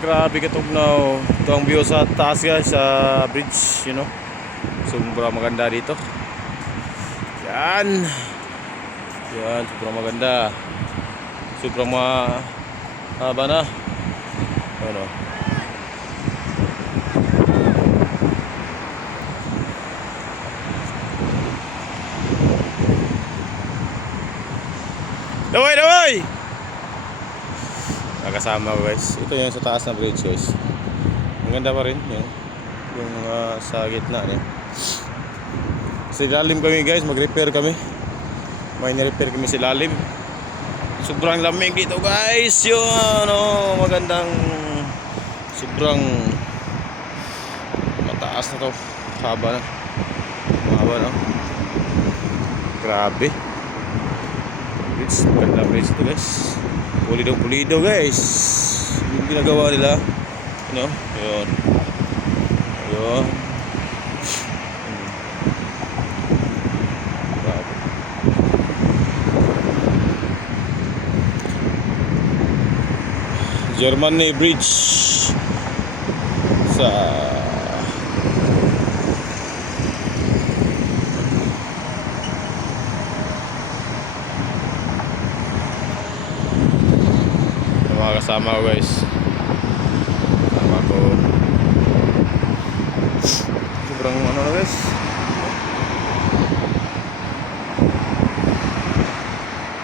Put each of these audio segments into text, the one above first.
Grabe katugnaw. Ito ang view sa taas guys, sa bridge, Sobrang maganda dito. Yan. Yan, sobrang maganda. Sobrang mahaba na. Ano? Daway, daway! Nakasama ko guys. Ito yung sa taas na bridge guys. Ang ganda pa rin yung sa gitna niya. Sa ilalim kami guys, mag-repair kami. May ni-repair kami sa ilalim. Sobrang lamig dito guys. Magandang sobrang mataas na to. Haba na. Grabe. Bridge, maganda bridge to guys. Pulido guys. Yung ginagawa nila, yun. Grabe. Germany Bridge sa mga kasama ko guys. Kasama ko. Sobrang na guys.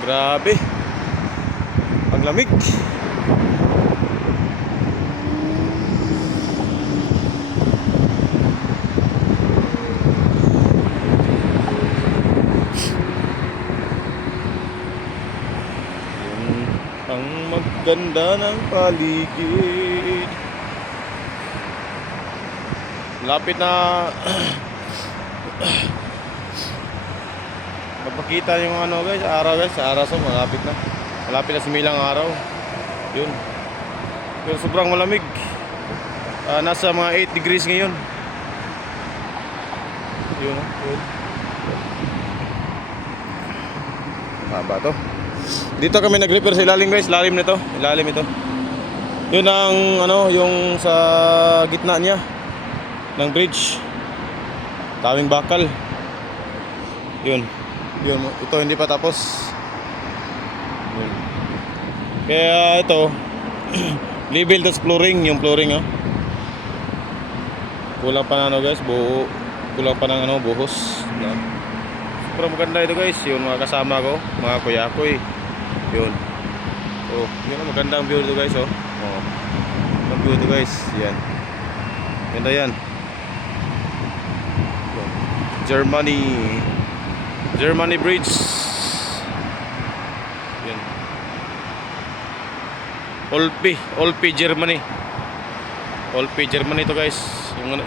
Grabe. Ang lamig. Ang maganda ng paligid. Lapit na magpakita yung guys, araw guys, so malapit na sumilang araw. Yun. Pero sobrang malamig. Nasa mga 8 degrees ngayon. Yun. Haba to. Dito kami nag-repair sa ilalim guys, ilalim ito. Yun ang yung sa gitna niya ng bridge. Tawing bakal. Yun, ito hindi pa tapos. Yun. Kaya ito level tas flooring, yung flooring kulang pa na guys, kulang pa ng buhos. Pero maganda ito guys, yung mga kasama ko, mga kuya-kuy. Yun. Yun ang magandang view ito guys, Ang view ito guys, yan. Ganda yan. Germany Bridge. Yan. Olpi Germany. Olpi Germany ito guys.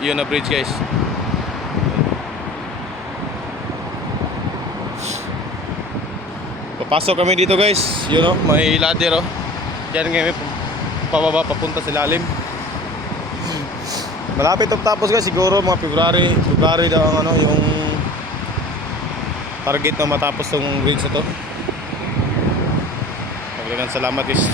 Yun na bridge guys. Papasok kami dito guys, may ladder Diyan kami pababa papunta sa lalim. Malapit tapos guys, siguro mga February daw ang yung target na matapos tong bridge na to. Maraming salamat guys.